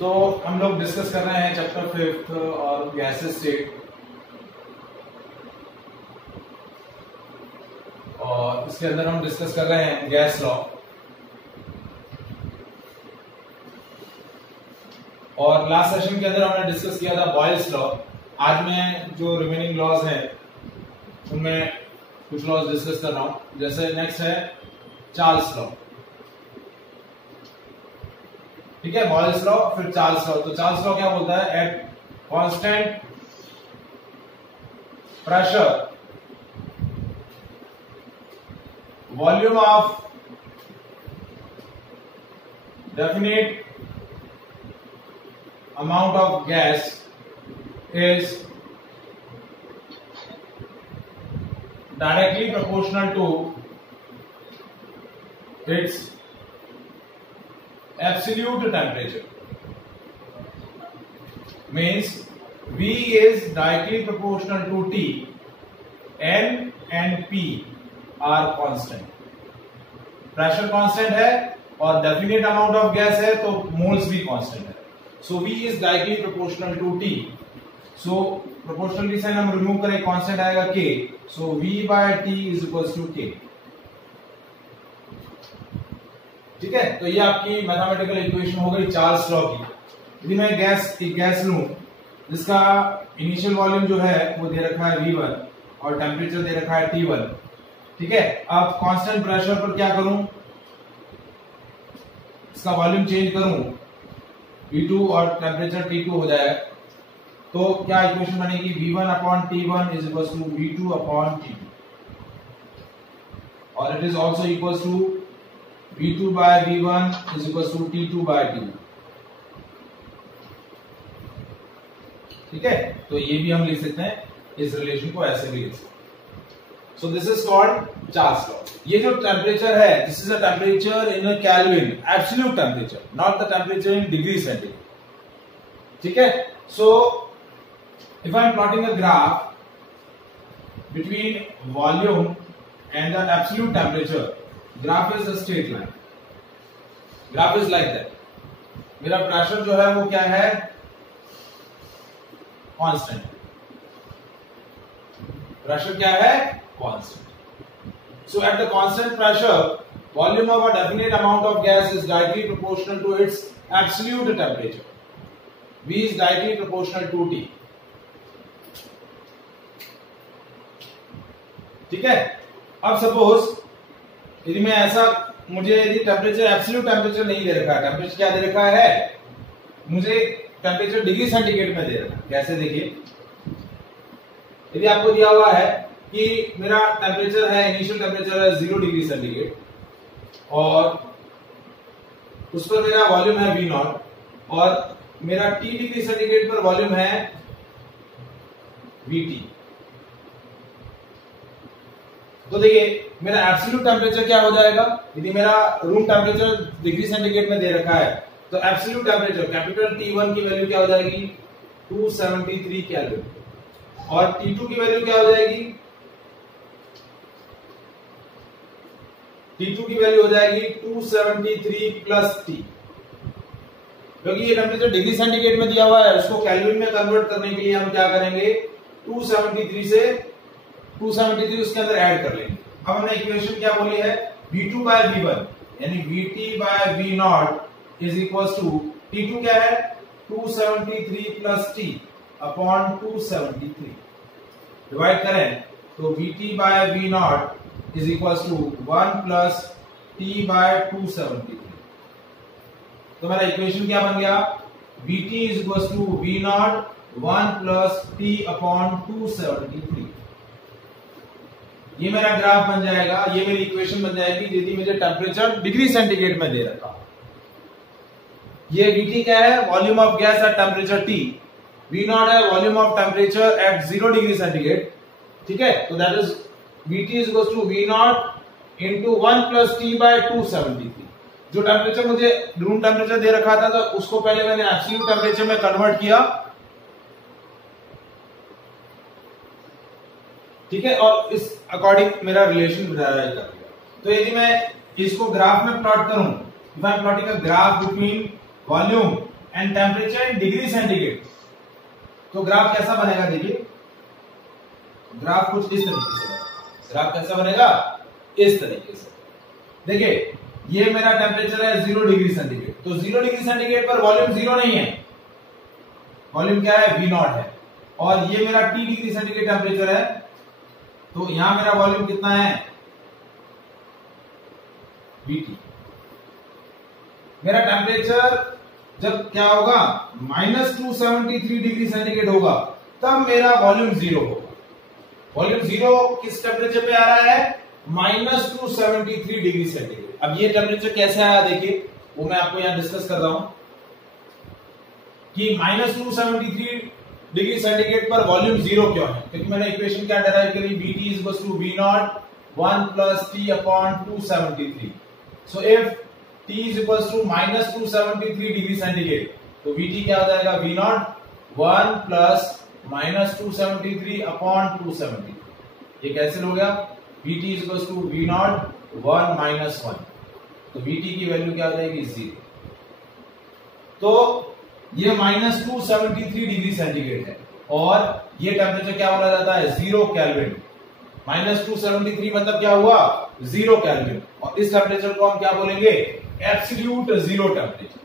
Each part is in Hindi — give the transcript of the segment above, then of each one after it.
तो हम लोग डिस्कस कर रहे हैं चैप्टर 5 और गैसेस स्टेट, और इसके अंदर हम डिस्कस कर रहे हैं गैस लॉ। और लास्ट सेशन के अंदर हमने डिस्कस किया था बॉयल्स लॉ। आज मैं जो रिमेनिंग लॉज हैं उनमें कुछ लॉज डिस्कस कर रहा हूं। जैसे नेक्स्ट है चार्ल्स लॉ, ठीक है, बॉयल्स लॉ फिर चार्ल्स लॉ। तो चार्ल्स लॉ क्या बोलता है? Eight constant pressure volume of definite amount of gas is directly proportional to its absolute temperature. Means V is directly proportional to T. N and P are constant. Pressure constant है और definite amount of gas है तो moles भी constant है। So V is directly proportional to T. So proportionality से हम रिमूव करें, कांस्टेंट आएगा K. So V by T is equals to K. ठीक है, तो ये आपकी मैथमेटिकल इक्वेशन हो गई चार्ल्स लॉ की। यदि मैं गैस लूं जिसका इनिशियल वॉल्यूम जो है वो दे रखा है V1 और टेम्परेचर दे रखा है T1, ठीक है। अब कांस्टेंट प्रेशर पर क्या करूं, इसका वॉल्यूम चेंज करूं V2 और टेम्परेचर T2 हो जाएगा। तो क्या इक्वेशन बनेगी? V1 upon T1 is equal to V2 upon T2, और it is also equal to V2 by V1 is equal to T2 by T1, ठीक है। तो ये भी हम लिख सकते हैं, इस रिलेशन को ऐसे भी लिख सकते हैं। So this is called Charles law. ये जो टेम्परेचर है, this is a temperature in a Kelvin, absolute temperature, not the temperature in degree centigrade. ठीक है? So if I am plotting a graph between volume and the absolute temperature, graph is a straight line. Graph is like that. मेरा प्रेशर जो है वो क्या है? Constant. प्रेशर क्या है? Constant. So at the constant pressure, volume of a definite amount of gas is directly proportional to its absolute temperature. V is directly proportional to T. ठीक है। अब सपोज यदि मैं ऐसा, मुझे यदि टेम्परेचर एब्सोल्यूट टेम्परेचर नहीं दे रखा है, टेम्परेचर क्या दे रखा है? मुझे टेम्परेचर डिग्री सेंटीग्रेड में दे रखा है। कैसे? देखिए, यदि आपको दिया हुआ है कि मेरा टेम्परेचर है, इनिशियल टेम्परेचर है 0 डिग्री सेंटीग्रेड और उस पर मेरा वॉल्यूम है V0 और मेरा T डिग्री सेंटीग्रेड पर वॉल्यूम है VT। तो देखिए मेरा एब्सोल्यूट टेम्परेचर क्या हो जाएगा? यदि मेरा रूम टेम्परेचर डिग्री सेंटीग्रेड में दे रखा है तो एब्सोल्यूट टेम्परेचर कैपिटल T1 की वैल्यू क्या हो जाएगी? 273 केल्विन, और T2 की वैल्यू क्या हो जाएगी? T2 की वैल्यू हो जाएगी 273 प्लस T, क्योंकि ये टेम्परेचर डिग्री सेंटीग्रेड में दिया हुआ है, उसको केल्विन में कन्वर्ट करने के लिए हम क्या करेंगे? 273 से 273 उसके अंदर ऐड कर लेंगे। अब हमने इक्वेशन क्या बोली है? V2 बाय V1 यानी VT by V0 is equal to T2 क्या है? 273 प्लस T अपॉन 273, डिवाइड करें तो VT by V0 is equal to 1 plus T by 273। तो मेरा इक्वेशन क्या बन गया? VT is equal to V0 1 plus T upon 273। ये मेरा ग्राफ बन जाएगा, ये मेरी इक्वेशन बन जाएगी यदि मुझे टेम्परेचर डिग्री सेंटीग्रेड में दे रखा। ये VT क्या है? Volume of gas at temperature T। V0 है volume of temperature at 0 degree centigrade, ठीक है। तो that is VT is equals to V0 into 1 plus T by 273। जो टेम्परेचर मुझे रूम टेम्परेचर दे रखा था तो उसको पहले मैंने एब्सोल्यूट टेम्परेचर में कन्वर्ट किया, ठीक है, और इस अकॉर्डिंग मेरा रिलेशन डिराइव कर लिया। तो यदि मैं इसको ग्राफ में प्लॉट करूं, if I am plotting a graph between volume and temperature in degree centigrade, तो ग्राफ कैसा बनेगा? देखिए ग्राफ कुछ इस तरीके से बनेगा। ग्राफ कैसा बनेगा? इस तरीके से। देखिए ये मेरा टेम्परेचर है 0 डिग्री सेंटीग्रेड, तो 0 डिग्री सेंटीग्रेड पर वॉल्यूम 0 नहीं है, वॉल्यूम क्या है? V नॉट है। और ये मेरा T डिग्री सेंटीग्रेड टेम्परेचर है, तो यहां मेरा वॉल्यूम कितना है? VT। मेरा टेम्परेचर जब क्या होगा? -273 डिग्री सेंटीग्रेड होगा, तब मेरा वॉल्यूम 0 होगा। वॉल्यूम 0 किस टेम्परेचर पे आ रहा है? -273 डिग्री सेंटीग्रेड। अब ये टेम्परेचर कैसे आया देखिए, वो मैं आपको यहां डिस्कस कर रहा हूं कि -273 डिग्री सेंटीग्रेड पर वॉल्यूम 0 क्यों है? क्योंकि मैंने इक्वेशन क्या डिराइव करी? VT equals to V not 1 plus T upon 273। So if T is equals to -273 degree centigrade, तो VT क्या हो जाएगा? V not 1 plus -273 upon 273। ये कैंसिल हो गया? VT is equals to V not 1 minus 1, तो VT की वैल्यू क्या हो जाएगी? 0। तो ये -273 डिग्री सेंटीग्रेड है और ये टेम्परेचर क्या बोला जाता है? 0 केल्विन। -273 मतलब क्या हुआ? 0 केल्विन। और इस टेम्परेचर को हम क्या बोलेंगे? Absolute zero temperature.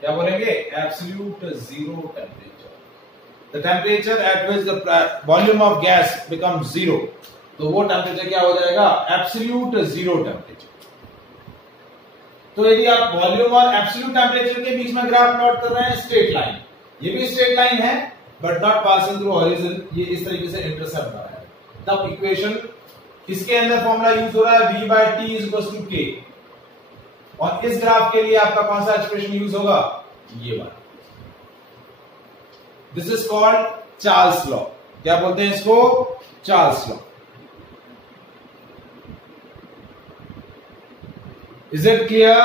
क्या बोलेंगे? Absolute zero temperature. The temperature at which the volume of gas becomes 0, तो वो टेम्परेचर क्या हो जाएगा? Absolute zero temperature. तो यदि आप वॉल्यूम और एब्सोल्यूट टेम्परेचर के बीच में ग्राफ प्लॉट कर रहे हैं, स्ट्रेट लाइन, ये भी स्ट्रेट लाइन है but not passing through horizon, ये इस तरीके से इंटरसेप्ट कर रहा है, तब इक्वेशन इसके अंदर फॉर्मूला यूज हो रहा है V/T = K। और इस ग्राफ के लिए आपका कौन सा एक्सप्रेशन यूज होगा? ये वाला। This is called Charles law. क्या बोलते हैं इसको? Charles law. Is it clear?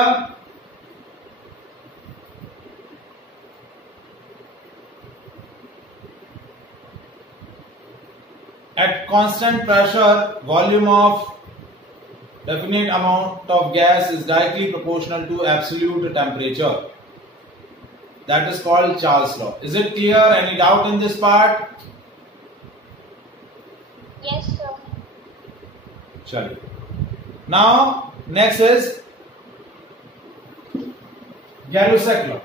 At constant pressure, volume of definite amount of gas is directly proportional to absolute temperature. That is called Charles law. Is it clear? Any doubt in this part? Yes, sir. Chaliye. Now, next is Gay-Lussac law.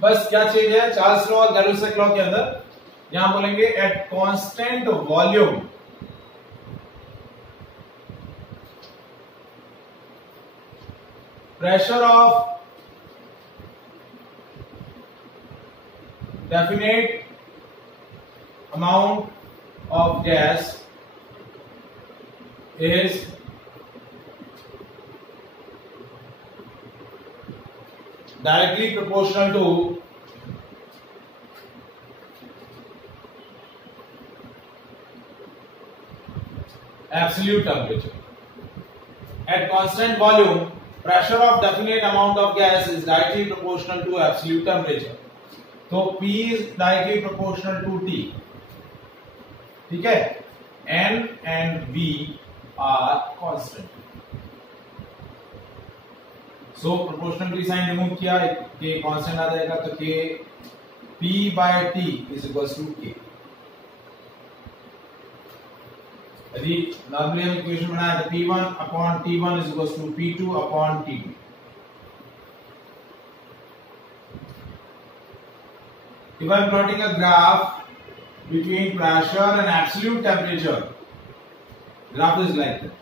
बस क्या चीज है चार्ल्स लॉ और गै-लुसैक लॉ के अंदर? यहां बोलेंगे eight constant volume pressure of definite amount of gas is directly proportional to absolute temperature. At constant volume, pressure of definite amount of gas is directly proportional to absolute temperature. तो P is directly proportional to T. ठीक है? N and V are constant. So proportionality sign remove किया, K constant आ जाएगा, तो K P/T is equals to K. यदि नॉर्मली हम इक्वेशन बनाए तो P1/T1 is equals to P2/T2. If I am plotting a graph between pressure and absolute temperature, graph is like that.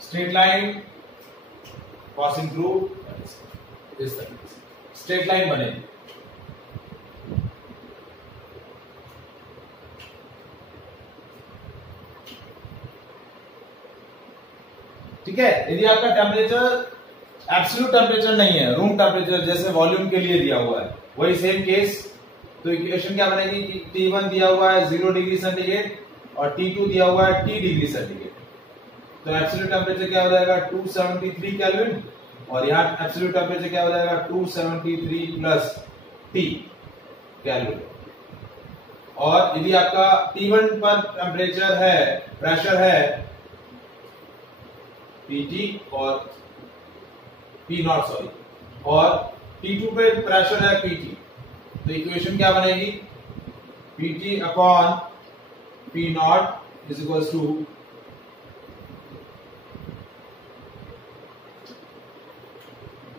Straight line passing through this तरीके से straight line बनेगी. ठीक है? यदि आपका टेम्परेचर एब्सोल्यूट टेम्परेचर नहीं है, रूम टेम्परेचर जैसे वॉल्यूम के लिए दिया हुआ है, वही सेम केस, तो इक्वेशन क्या बनेगी कि T1 दिया हुआ है 0 डिग्री सेंटीग्रेड और T2 दिया हुआ है T डिग्री सेंटीग्रेड। तो एब्सोल्यूट टेम्परेचर क्या हो जाएगा 273 केल्विन, और यहाँ एब्सोल्यूट टेम्परेचर क्या हो जाएगा 273 प्लस T केल्विन। और यदि आपका T1 पर टेम्परेचर है, प्रेशर है PT और P0 सॉरी, और T2 पे प्रेशर है PT, तो इक्वेशन क्या बनेगी PT upon P0 is equal to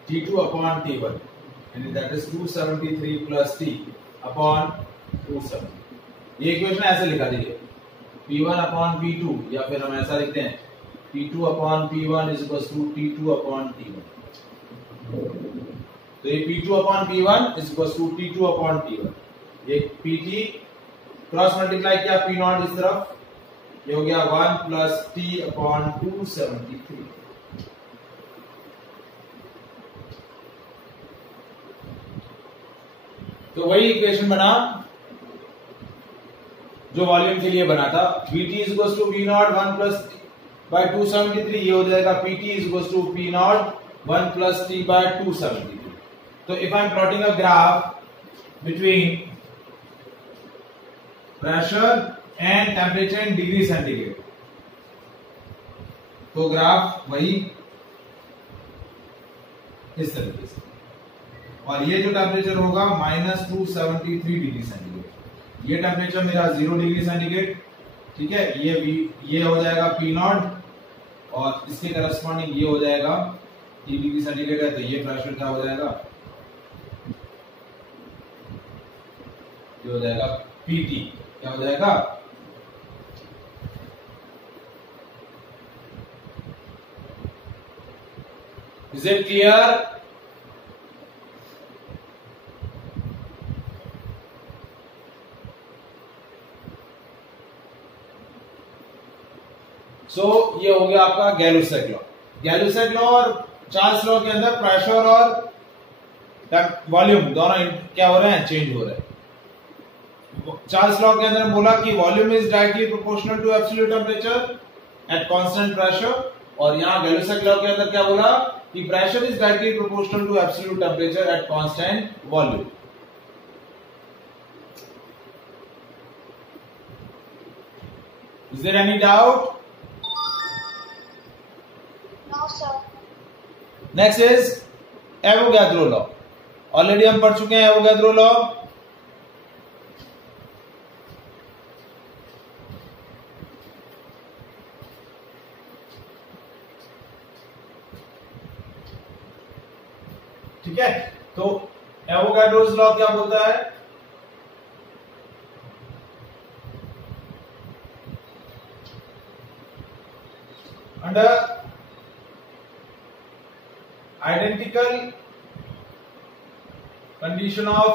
T2 upon T1, यानी that is 273 plus T upon 270। ये इक्वेशन ऐसे लिखा दीजिए P1 अपॉन P2, या फिर हम ऐसा लिखते हैं P2 upon P1 is equal to T2 upon T1। तो ये P2 upon P1 is equal to T2 upon T1। ये PT क्रॉस मल्टीप्लाई किया P0 इस तरफ, ये हो गया 1 प्लस T अपॉन 273। तो वही इक्वेशन बना जो वॉल्यूम के लिए बना था। Vt is equal to V0 1 plus by 273, ये हो जाएगा Pt is equal to P0 1 plus T by 273। तो if I am plotting a graph between pressure and temperature in degree centigrade, तो ग्राफ वही इस तरीके से, और ये जो टेम्परेचर होगा -273 डिग्री सेंटीग्रेड, ये टेम्परेचर मेरा 0 डिग्री सेंटीग्रेड, ठीक है। ये हो जाएगा P0, और इसके करस्पॉन्डिंग ये हो जाएगा 3 डिग्री सेंटीग्रेड है, तो ये प्रेशर क्या हो जाएगा, ये हो जाएगा PT, क्या हो जाएगा इज इट क्लियर? सो ये हो गया आपका गैलुसेक लॉ। गैलुसेक लॉ और चार्ल्स लॉ के अंदर प्रेशर और वॉल्यूम दोनों क्या हो रहे हैं, चेंज हो रहे हैं। चार्ल्स लॉ के अंदर बोला कि volume is directly proportional to absolute temperature at constant pressure, और यहां गैलुसेक लॉ के अंदर क्या बोला कि pressure is directly proportional to absolute temperature at constant volume. Is there any doubt? No, sir. Next is Avogadro law. Already हम पढ़ चुके हैं एवोगैड्रो लॉ। ठीक है, तो एवोगैड्रोस लॉ क्या बोलता है, under identical condition of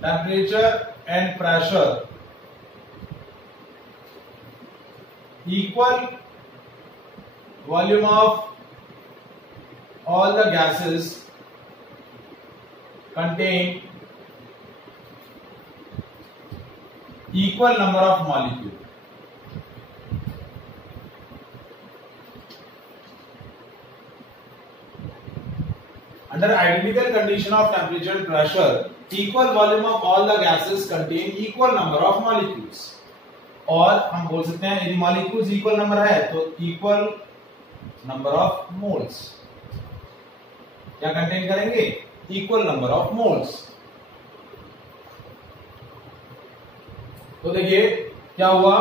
temperature and pressure, equal volume of all the gases contain equal number of molecules. Under identical condition of temperature and pressure, equal volume of all the gases contain equal number of molecules. और हम बोल सकते हैं यदि molecules equal number है तो equal number of moles क्या contain करेंगे, equal number of moles। तो देखिए क्या हुआ,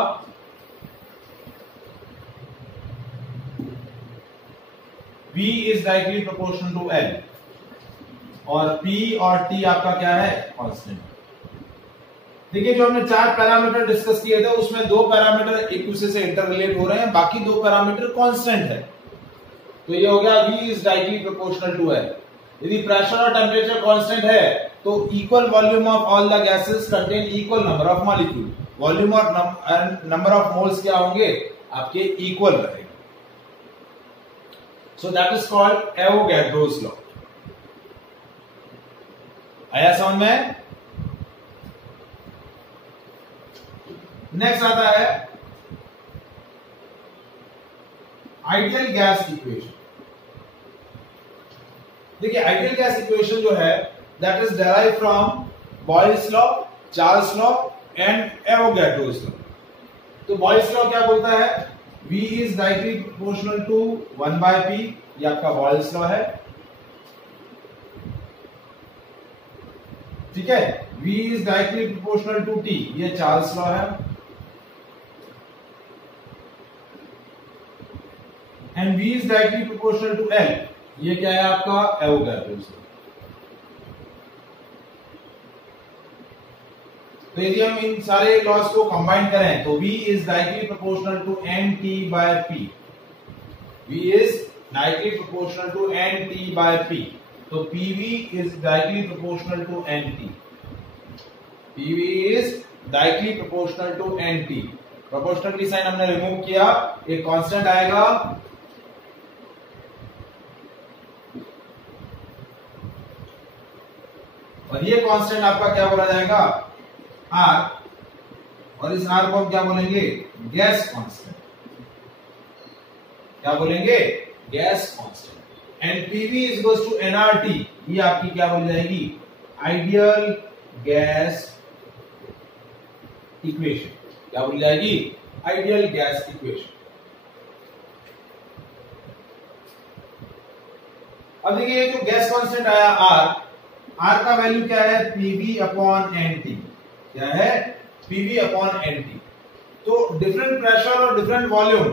V is directly proportional to L, और P और T आपका क्या है, कांस्टेंट। देखिए जो हमने 4 पैरामीटर डिस्कस किए थे उसमें 2 पैरामीटर एक दूसरे से इंटर रिलेट हो रहे हैं, बाकी 2 पैरामीटर कांस्टेंट है। तो ये हो गया V is directly proportional to L। यदि प्रेशर और टेम्परेचर कांस्टेंट है तो equal volume of all the gases contain equal number of molecule, volume और नंबर ऑफ मोल्स क्या होंगे आपके इक्वल रहेंगे। So that is called Avogadro's law. आया समझ में? नेक्स्ट आता है आइडियल गैस इक्वेशन। देखिए आइडियल गैस इक्वेशन जो है that is derive from Boyle's law, Charles law and Avogadro's law. तो बॉयल्स लॉ क्या बोलता है, V is directly proportional to 1/p, ये आपका बॉयल्स लॉ है, ठीक है। V is directly proportional to T, ये चार्ल्स लॉ है, and V is directly proportional to L, ये क्या है आपका एवोगैड्रोस लॉ। तो यदि हम इन सारे लॉज को कंबाइन करें तो V is directly proportional to NT/P, V is directly proportional to NT/P, तो PV is directly proportional to NT, PV is directly proportional to NT। Proportional sign हमने रिमूव किया, एक कांस्टेंट आएगा और ये कांस्टेंट आपका क्या बोला जाएगा, R, और इस R को हम क्या बोलेंगे, गैस कांस्टेंट, क्या बोलेंगे, gas constant. And PV is equals to nRT, ये आपकी क्या बोली जाएगी, आइडियल गैस इक्वेशन, क्या बोली जाएगी, आइडियल गैस इक्वेशन। अब देखिए जो गैस कांस्टेंट आया R का वैल्यू क्या है, PV अपॉन NT, क्या है, PV अपॉन NT। तो डिफरेंट प्रेशर और डिफरेंट वॉल्यूम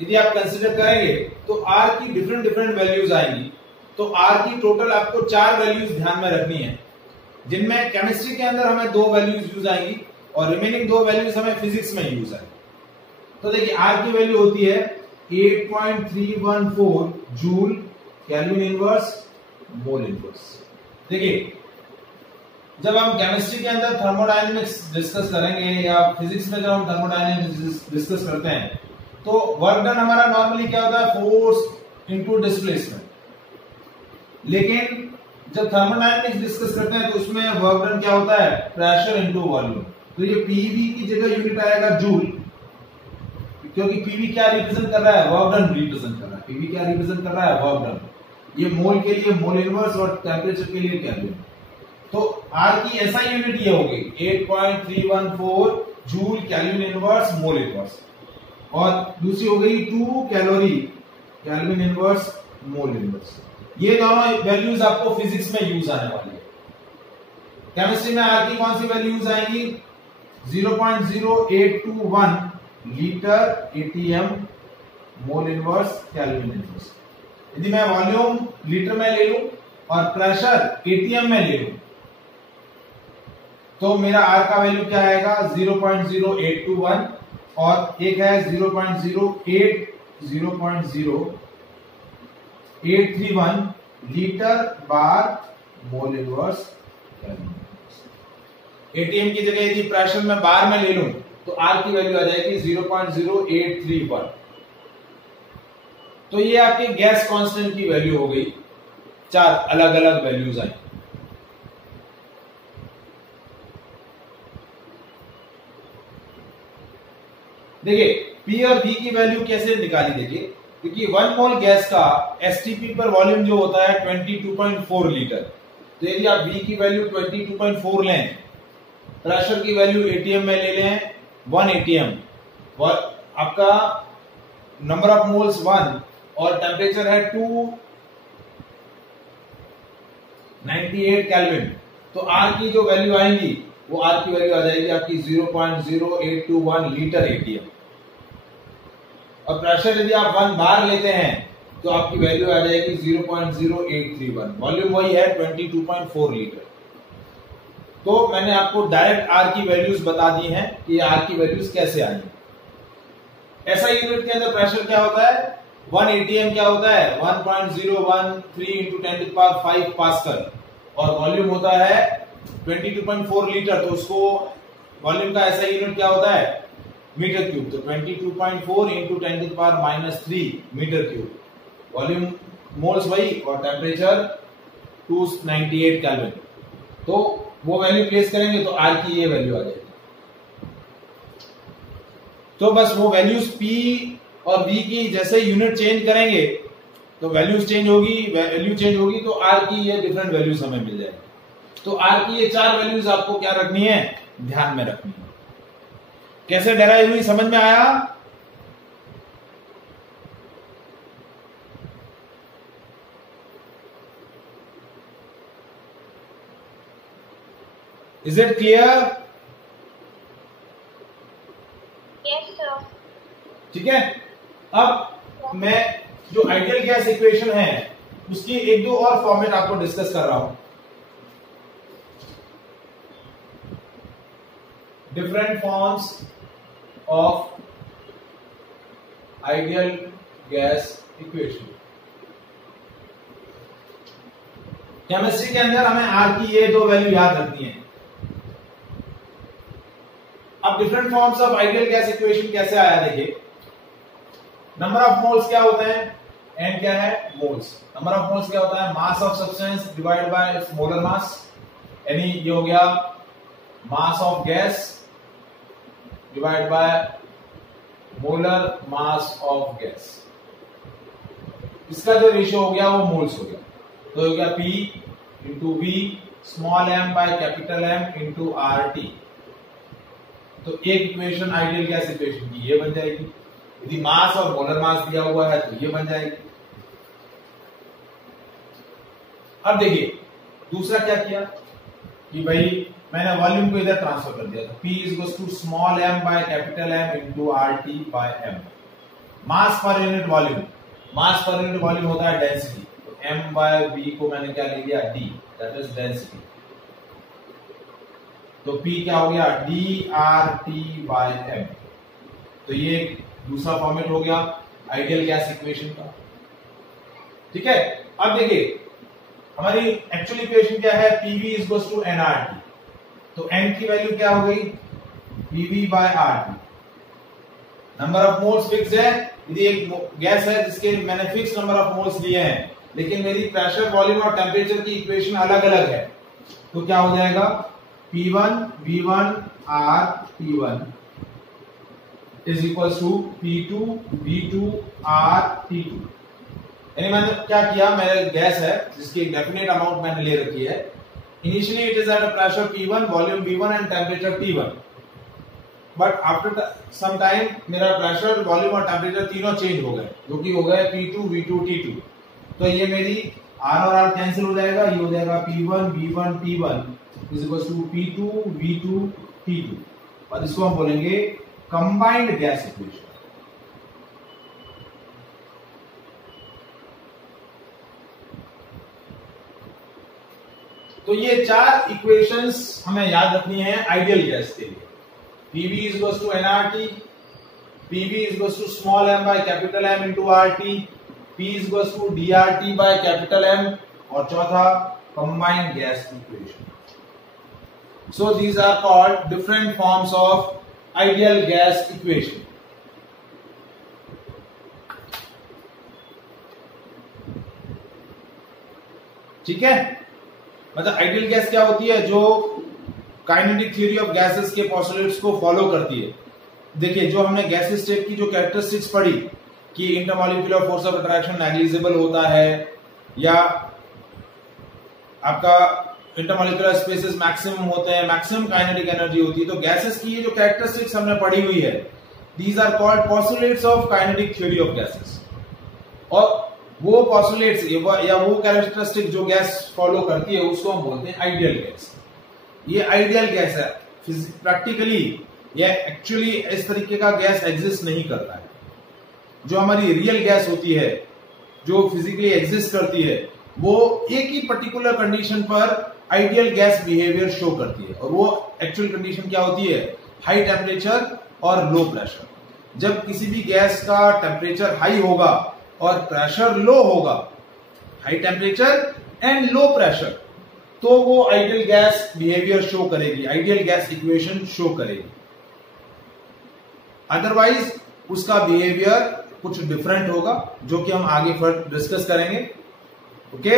यदि आप कंसीडर करेंगे तो R की डिफरेंट वैल्यूज आएंगी। तो R की टोटल आपको 4 वैल्यूज ध्यान में रखनी है, जिनमें केमिस्ट्री के अंदर हमें 2 वैल्यूज यूज आएंगी और रिमेनिंग 2 वैल्यूज हमें फिजिक्स में यूज आएंगी। तो देखिए R की वैल्यू होती है 8.314 joule kelvin inverse mole inverse. देखिए जब हम केमिस्ट्री के अंदर थर्मोडायनेमिक्स डिस्कस करेंगे या फिजिक्स में जब हम थर्मोडायनेमिक्स डिस्कस करते हैं तो वर्क डन हमारा नॉर्मली क्या होता है, फोर्स इनटू डिस्प्लेसमेंट। लेकिन जब थर्मोडायनेमिक्स डिस्कस करते हैं तो उसमें वर्क डन क्या होता है, प्रेशर इनटू वॉल्यूम। तो ये पीवी की जगह यूनिट आएगा जूल, क्योंकि पीवी क्या रिप्रेजेंट कर रहा है, वर्क डन रिप्रेजेंट कर रहा है। पीवी क्या रिप्रेजेंट कर रहा है, वर्क डन। ये मोल के लिए मोल इनवर्स और टेम्परेचर के लिए केल्विन। तो R की SI यूनिट ये होगी 8.314 joule kelvin inverse mole inverse, और दूसरी हो गई 2 calorie kelvin inverse mole inverse. ये दोनों वैल्यूज आपको फिजिक्स में यूज आने वाली है। केमिस्ट्री में R की कौन सी वैल्यूज आएंगी, 0.0821 litre ATM mole inverse kelvin inverse. यदि मैं वॉल्यूम लीटर में ले लूं और प्रेशर ATM में ले लूं तो मेरा R का वैल्यू क्या आएगा, 0.0821, और एक है 0.0831 लीटर बार मोल इनवर्स केल्विन। एटीएम की जगह यदि प्रेशर में बार में ले लूं तो R की वैल्यू आ जाएगी 0.0831। तो ये आपके गैस कांस्टेंट की वैल्यू हो गई, 4 अलग अलग वैल्यूज आई। देखिए P और V की वैल्यू कैसे निकाली, देखिए क्योंकि 1 मोल गैस का STP पर वॉल्यूम जो होता है 22.4 लीटर। तो यदि आप V की वैल्यू 22.4 लें, प्रेशर की वैल्यू ATM में ले लें 1 ATM, और आपका नंबर ऑफ मोल्स 1 और टेम्परेचर है 298 केल्विन, तो R की जो वैल्यू आएगी वो R की वैल्यू आ जाएगी आपकी 0.0821 लीटर ATM। और प्रेशर यदि आप 1 बार लेते हैं तो आपकी वैल्यू आ जाएगी 0.0831। वॉल्यूम वही है 22.4 लीटर। तो मैंने आपको डायरेक्ट R की वैल्यूज बता दी हैं कि R की वैल्यूज कैसे आएंगी। ऐसा यूनिट के अंदर प्रेशर क्या होता है, 1 ATM क्या होता है 1.013 × 10⁵ पास्कल, और वॉल्यूम होता है 22.4 लीटर। तो उसको वॉल्यूम का ऐसा यूनिट क्या होता है, मीटर क्यूब। तो 22.4 × 10⁻³ मीटर क्यूब। वॉल्यूम मोल्स वही और टेम्परेचर 298 केल्विन। तो वो वैल्यू प्लेस करेंगे तो R की ये वैल्यू आ जाएगी। तो बस वो वैल्यूज P और V की जैसे यूनिट चेंज करेंगे तो वैल्यूज चेंज होगी, वैल्यू चेंज होगी तो R की ये डिफरेंट वैल्यूज हमें मिल जाएगी। तो R की ये 4 वैल्यूज आपको क्या रखनी है, ध्यान में रखनी है। कैसे डेराइव हुई समझ में आया? Is it clear? Yes, sir. ठीक है, अब मैं जो आइडियल गैस इक्वेशन है उसकी एक दो और फॉर्मेट आपको डिस्कस कर रहा हूं। Different forms of ideal gas equation. Chemistry के अंदर हमें आर की ये दो वैल्यू याद रखनी है। अब different forms of ideal gas equation कैसे आया देखिए। नंबर ऑफ मोल्स क्या होता है, एन क्या है, मोल्स। नंबर ऑफ मोल्स क्या होता है, mass of substance divide by it's molar mass, यानी ये हो गया mass of gas divide by molar mass of gas. इसका जो रेशियो हो गया वो मोल्स हो गया, तो हो गया P into V small m by capital M into RT। तो एक इक्वेशन आइडियल गैस इक्वेशन की ये बन जाएगी। यदि मास और मोलर मास दिया हुआ है तो ये बन जाएगी। अब देखिए दूसरा क्या किया कि भाई मैंने वॉल्यूम को इधर ट्रांसफर कर दिया था, P is to small m by capital M into RT by M। Mass per unit volume, mass per unit volume होता है डेंसिटी, तो m बाय v को मैंने क्या ले लिया, d, दैट इज डेंसिटी। तो P क्या हो गया, dRT बाय M। तो ये दूसरा फॉर्मेट हो गया आइडियल गैस इक्वेशन का। ठीक है, अब देखिए हमारी एक्चुअल इक्वेशन क्या है, PV इज टू nRT। तो n की वैल्यू क्या हो गई, PV by RT। Number of moles fix है। यदि एक गैस है जिसके मैंने फिक्स नंबर ऑफ मोल्स लिए हैं, लेकिन मेरी प्रेशर, वॉल्यूम और टेम्परेचर की इक्वेशन अलग अलग है, तो क्या हो जाएगा, P1 V1 R T1 is equal to P2 V2 R T2। यानी मैंने क्या किया, मेरे गैस है जिसकी एक डेफिनेट अमाउंट मैंने ले रखी है। Initially it is at a pressure P1, volume V1 and temperature T1, but after some time मेरा प्रेशर, वॉल्यूम और टेम्परेचर तीनों चेंज हो गए, जो कि हो गए P2 V2 T2। तो ये मेरी R और R कैंसिल हो जाएगा, ये हो जाएगा P1 V1 T1 is equal to P2 V2 T2, और इसको हम बोलेंगे कंबाइंड गैस इक्वेशन। तो ये 4 इक्वेशंस हमें याद रखनी है आइडियल गैस के लिए। PV is equal to nRT, PV is equal to small m by capital M into RT, P is equal to dRT by capital M, और चौथा combined gas equation. So these are called different forms of ideal gas equation. ठीक है, मतलब आइडियल गैस क्या होती है, जो काइनेटिक थ्योरी ऑफ गैसेस के पोस्टुलेट्स को फॉलो करती है। देखिए जो हमने गैसेस स्टेट की जो कैरेक्टरिस्टिक्स पढ़ी कि intermolecular force of attraction negligible होता है, या आपका इंटरमॉलिक्यूलर स्पेसेस मैक्सिमम होते हैं, मैक्सिमम काइनेटिक एनर्जी होती है। तो गैसेस की ये जो कैरेक्टरिस्टिक्स हमने पढ़ी हुई है, these are called postulates of kinetic theory of gases. और वो पोस्टुलेट्स या वो कैरेक्टरिस्टिक जो गैस फॉलो करती है उसको हम बोलते हैं आइडियल गैस। ये आइडियल गैस है, प्रैक्टिकली या एक्चुअली इस तरीके का गैस एग्जिस्ट नहीं करता है। जो हमारी रियल गैस होती है, जो फिजिकली एग्जिस्ट करती है, वो एक ही पर्टिकुलर कंडीशन पर आइडियल गैस बिहेवियर शो करती है। और वो एक्चुअल कंडीशन क्या होती है, हाई टेम्परेचर और लो प्रेशर। जब किसी भी गैस का टेम्परेचर हाई होगा और प्रेशर लो होगा, high temperature and low pressure, तो वो आइडियल गैस बिहेवियर शो करेगी, आइडियल गैस इक्वेशन शो करेगी। अदरवाइज उसका बिहेवियर कुछ डिफरेंट होगा, जो कि हम आगे फिर डिस्कस करेंगे। ओके